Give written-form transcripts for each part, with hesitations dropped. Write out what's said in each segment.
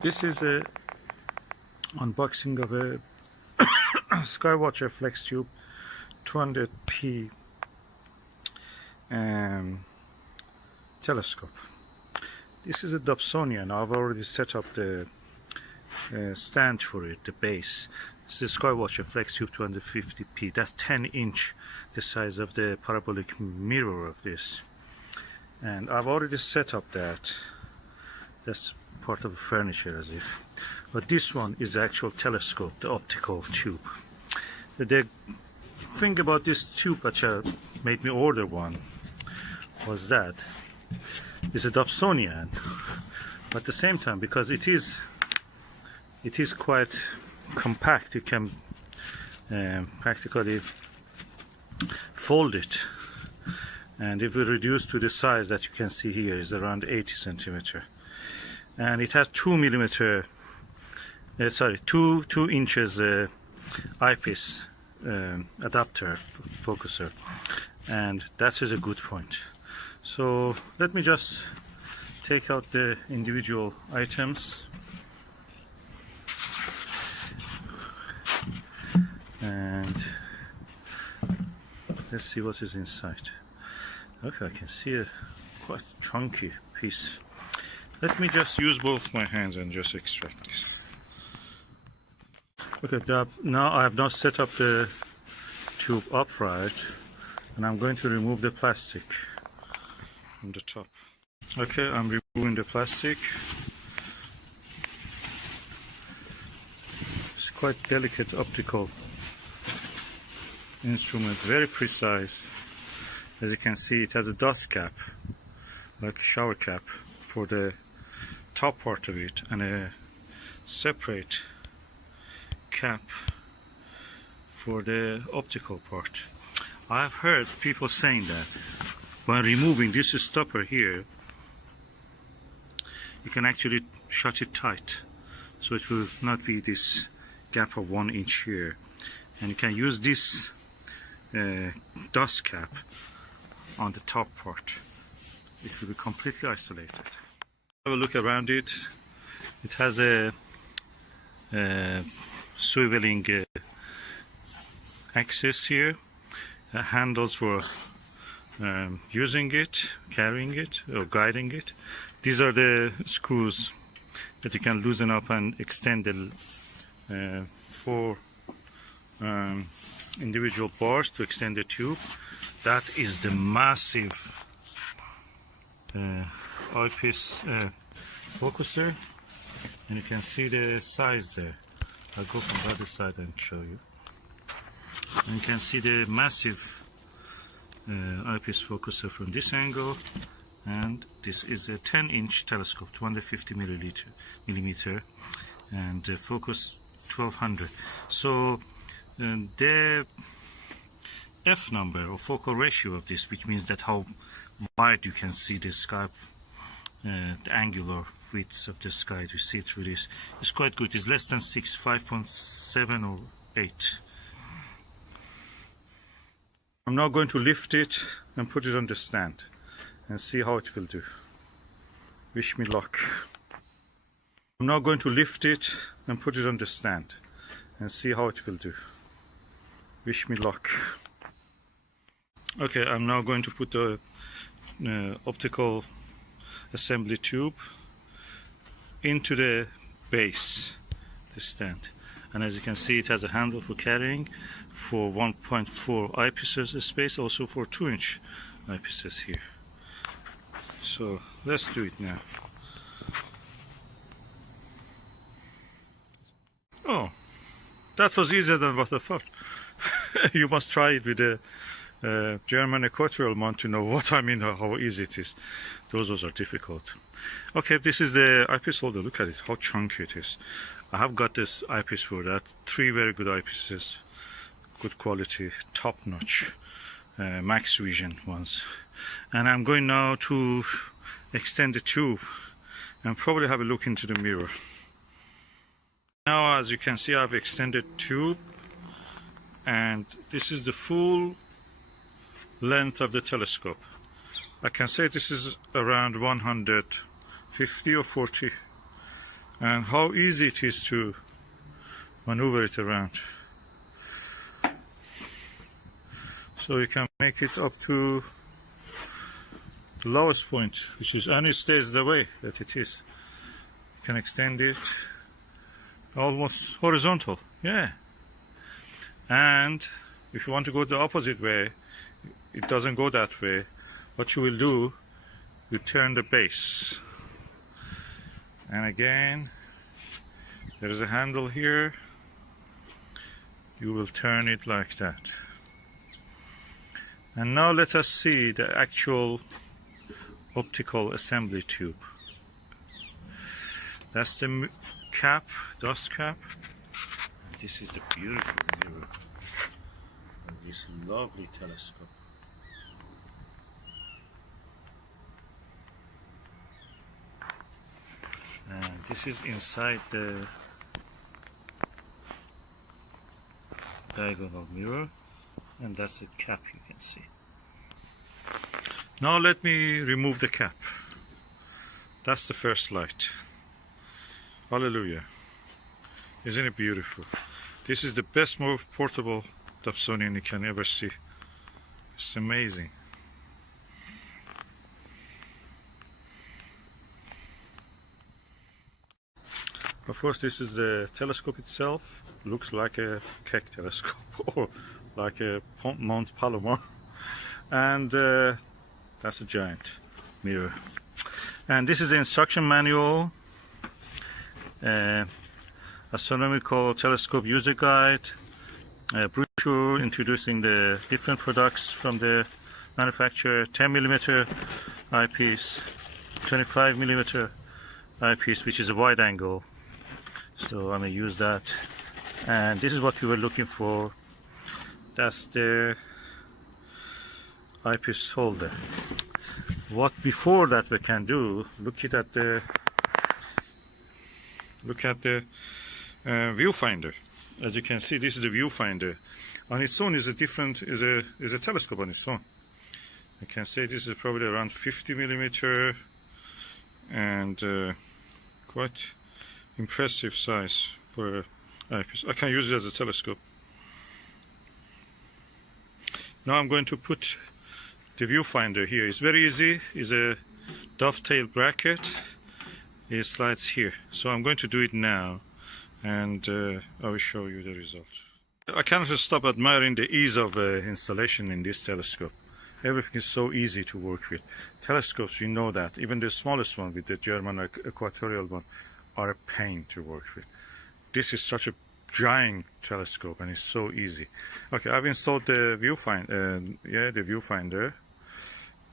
This is a unboxing of a Skywatcher Flextube 200p telescope. This is a Dobsonian. I've already set up the stand for it, the base. This is Skywatcher Flextube 250p. That's 10-inch, the size of the parabolic mirror of this. And I've already set up that. That's part of the furniture as if. But this one is the actual telescope, the optical tube. The thing about this tube which made me order one was that it's a Dobsonian, but at the same time, because it is quite compact, you can practically fold it, and if we reduce to the size that you can see here is around 80 centimeter, and it has 2 inches eyepiece adapter focuser, and that is a good point. So let me just take out the individual items and let's see what is inside. Okay, I can see a quite chunky piece. Let me just use both my hands and just extract this. Okay, now I have not set up the tube upright, and I'm going to remove the plastic on the top. Okay, I'm removing the plastic. It's quite delicate optical instrument, very precise. As you can see, it has a dust cap, like a shower cap, for the top part of it, and a separate cap for the optical part. I've heard people saying that when removing this stopper here, you can actually shut it tight, so it will not be this gap of 1 inch here, and you can use this dust cap on the top part. It will be completely isolated. Have a look around it. It has a swiveling axis here, handles for using it, carrying it, or guiding it. These are the screws that you can loosen up and extend the 4 individual bars to extend the tube. That is the massive eyepiece focuser, and you can see the size there. I'll go from the other side and show you. And you can see the massive eyepiece focuser from this angle, and this is a 10-inch telescope, 250 millimeter, and focus 1200. So the F number, or focal ratio of this, which means that how wide you can see the sky, the angular width of the sky to see through this, is quite good. It's less than 6, 5.7 or 8. I'm now going to lift it and put it on the stand and see how it will do. Wish me luck. I'm now going to lift it and put it on the stand and see how it will do. Wish me luck. Okay, I'm now going to put the optical assembly tube into the base, the stand, and as you can see, it has a handle for carrying, for 1.4 eyepieces space, also for 2-inch eyepieces here. So let's do it now. Oh, that was easier than what I thought. You must try it with the German equatorial mount to know what I mean, how easy it is. Those are difficult. Okay, this is the eyepiece holder. Look at it, how chunky it is. I have got this eyepiece for that. 3 very good eyepieces, good quality, top notch, max vision ones. And I'm going now to extend the tube and probably have a look into the mirror. Now, as you can see, I've extended tube, and this is the full length of the telescope. I can say this is around 150 or 40 and how easy it is to maneuver it around. So you can make it up to the lowest point, which is, and it stays the way that it is. You can extend it almost horizontal, yeah. And if you want to go the opposite way, it doesn't go that way. What you will do, you turn the base, and again there is a handle here. You will turn it like that. And now let us see the actual optical assembly tube. That's the cap, dust cap. This is the beautiful mirror of this lovely telescope. And this is inside the diagonal mirror, and that's the cap you can see. Now let me remove the cap. That's the first light. Hallelujah. Isn't it beautiful? This is the best, most portable Dobsonian you can ever see. It's amazing. Of course, this is the telescope itself. Looks like a Keck telescope or like a Mount Palomar. And that's a giant mirror. And this is the instruction manual. Astronomical telescope user guide, brochure introducing the different products from the manufacturer, 10mm eyepiece, 25mm eyepiece, which is a wide angle, so I'm going to use that. And this is what we were looking for. That's the eyepiece holder. What before that we can do, look at the viewfinder. As you can see, this is the viewfinder. On its own is a different, is a telescope on its own. I can say this is probably around 50mm and quite impressive size for an eyepiece. I can use it as a telescope. Now I'm going to put the viewfinder here. It's very easy. It's a dovetail bracket. It slides here. So I'm going to do it now, and I will show you the result. I cannot stop admiring the ease of installation in this telescope. Everything is so easy to work with. Telescopes, you know that. Even the smallest one with the German equatorial one are a pain to work with. This is such a giant telescope and it's so easy. Okay, I've installed the viewfinder,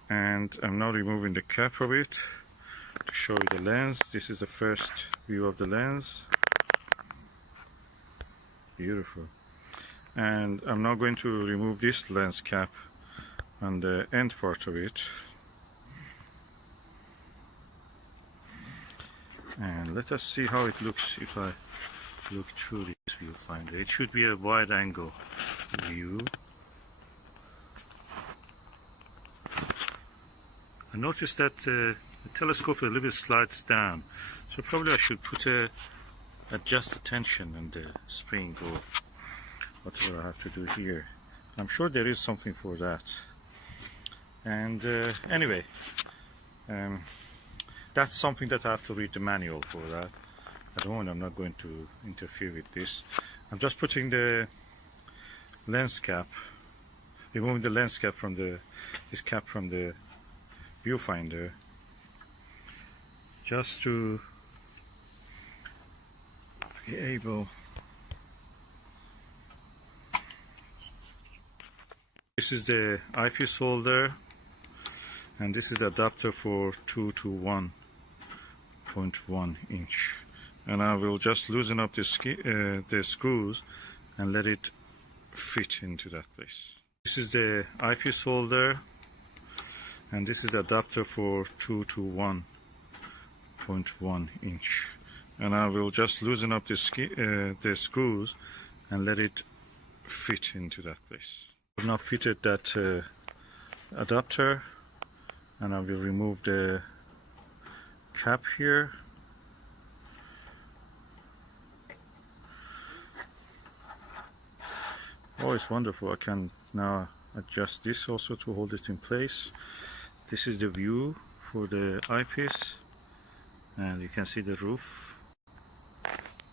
and I'm now removing the cap of it to show you the lens. This is the first view of the lens. Beautiful. And I'm now going to remove this lens cap on the end part of it. And let us see how it looks if I look through this viewfinder. It should be a wide angle view. I noticed that the telescope a little bit slides down, so probably I should put adjust the tension and the spring or whatever I have to do here. I'm sure there is something for that. And anyway, that's something that I have to read the manual for that. At the moment I'm not going to interfere with this. I'm just putting the lens cap, removing the lens cap from this cap from the viewfinder, just to be able. This is the eyepiece holder, and this is the adapter for 2 to 1.1 inch. And I will just loosen up the screws and let it fit into that place. This is the eyepiece holder, and this is the adapter for 2 to 1.1 inch. And I will just loosen up the screws and let it fit into that place. I've now fitted that adapter, and I will remove the cap here. Oh, it's wonderful. I can now adjust this also to hold it in place. This is the view for the eyepiece, and you can see the roof.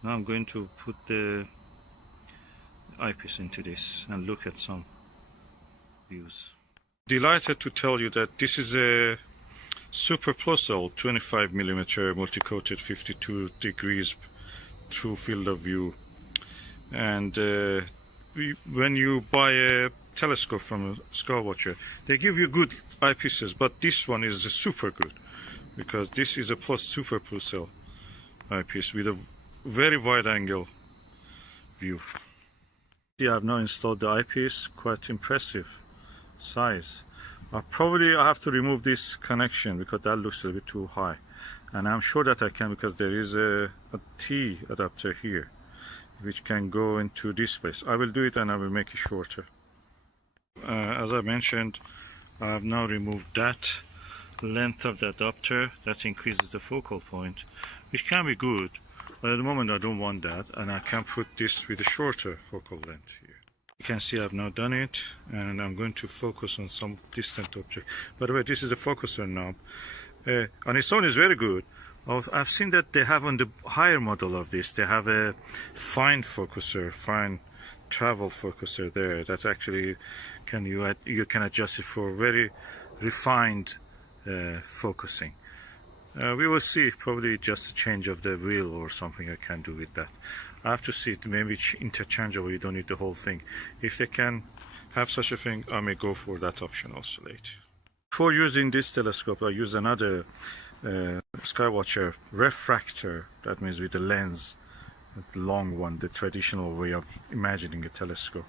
Now I'm going to put the eyepiece into this and look at some views. Delighted to tell you that this is a super plus 25mm multi-coated 52 degrees true field of view, and when you buy a telescope from a Skywatcher, they give you good eyepieces, but this one is super good because this is a super plus L eyepiece with a very wide angle view. I have now installed the eyepiece, quite impressive size. Probably I have to remove this connection because that looks a little bit too high, and I'm sure that I can because there is a T adapter here which can go into this place. I will do it and I will make it shorter. As I mentioned, I have now removed that length of the adapter. That increases the focal point, which can be good, but at the moment I don't want that, and I can put this with a shorter focal length here. You can see I've now done it, and I'm going to focus on some distant object. By the way, this is a focuser knob. On its own is very good. I've seen that they have on the higher model of this, they have a fine focuser, fine travel focuser there that actually you can adjust it for very refined focusing. We will see, probably just a change of the wheel or something I can do with that. I have to see it, maybe it's interchangeable, you don't need the whole thing. If they can have such a thing, I may go for that option also later. Before using this telescope, I use another Skywatcher refractor, that means with the lens, the long one, the traditional way of imagining a telescope.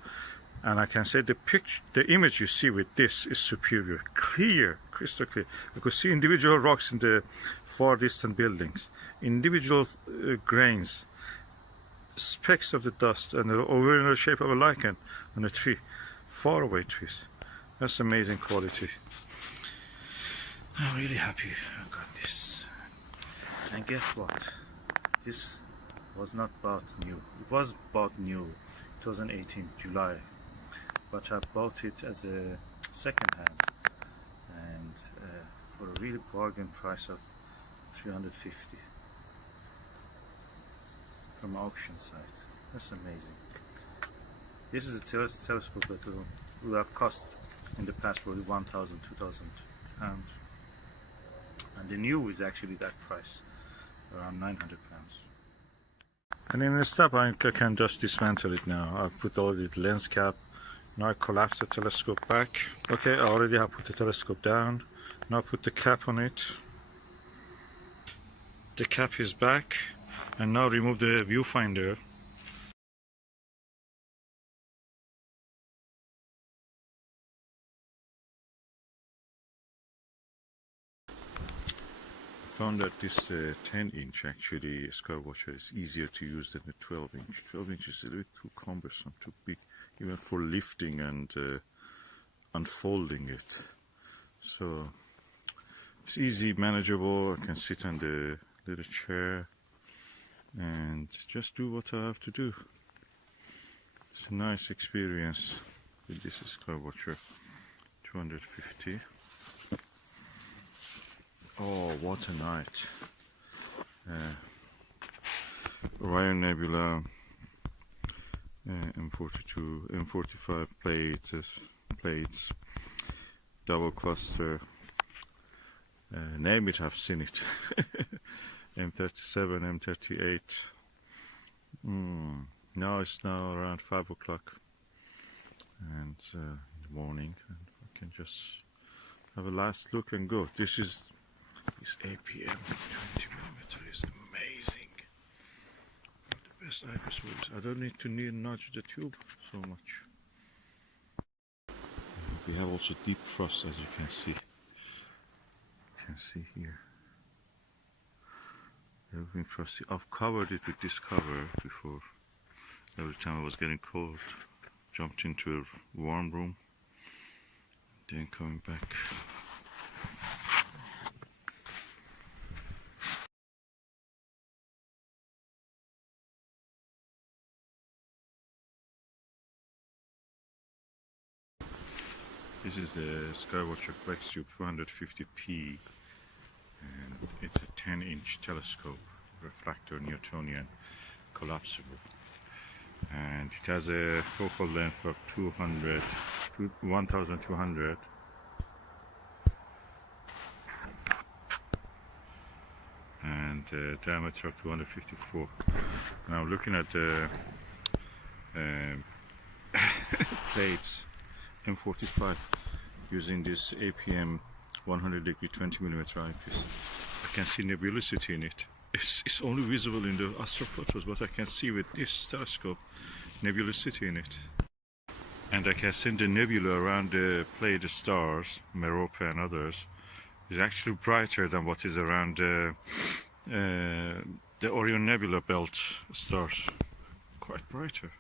And I can say the image you see with this is superior, clear, crystal clear. You could see individual rocks in the far distant buildings, individual grains, specks of the dust, and over in the shape of a lichen on a tree, far away trees. That's amazing quality. I'm really happy I got this. And guess what? This was not bought new. It was bought new 2018 July, but I bought it as a second hand, and for a really bargain price of $350 from auction site. That's amazing. This is a telescope that would have cost in the past probably 1,000, 2,000 pounds, and the new is actually that price, around 900 pounds. And in the step I can just dismantle it now. I've put all the lens cap. Now I collapse the telescope back. Okay, I already have put the telescope down. Now put the cap on it. The cap is back, and now remove the viewfinder. I found that this 10-inch actually Skywatcher is easier to use than the 12-inch. 12-inch is a little bit too cumbersome, too big, even for lifting and unfolding it. So it's easy, manageable. I can sit on the little chair and just do what I have to do. It's a nice experience with this Skywatcher 250. Oh, what a night. Orion Nebula, M42, M45 Pleiades, double cluster, name it, I've seen it. M37, M38. Now it's around 5 o'clock and in the morning, and I can just have a last look and go. This APM 20mm is amazing. The best eyepiece movies. I don't need to nudge the tube so much. We have also deep frost, as you can see. You can see here. Everything frosty. I've covered it with this cover before. Every time I was getting cold, jumped into a warm room, then coming back. This is the Skywatcher Flextube 450p, and it's a 10-inch telescope, refractor, Newtonian, collapsible, and it has a focal length of 1200 and diameter of 254. Now looking at the plates M45 using this APM 100° 20mm eyepiece, I can see nebulousity in it. It's only visible in the astrophotos, but I can see with this telescope nebulousity in it. And I can see the nebula around the Pleiades stars, Merope and others, is actually brighter than what is around the Orion Nebula belt stars. Quite brighter.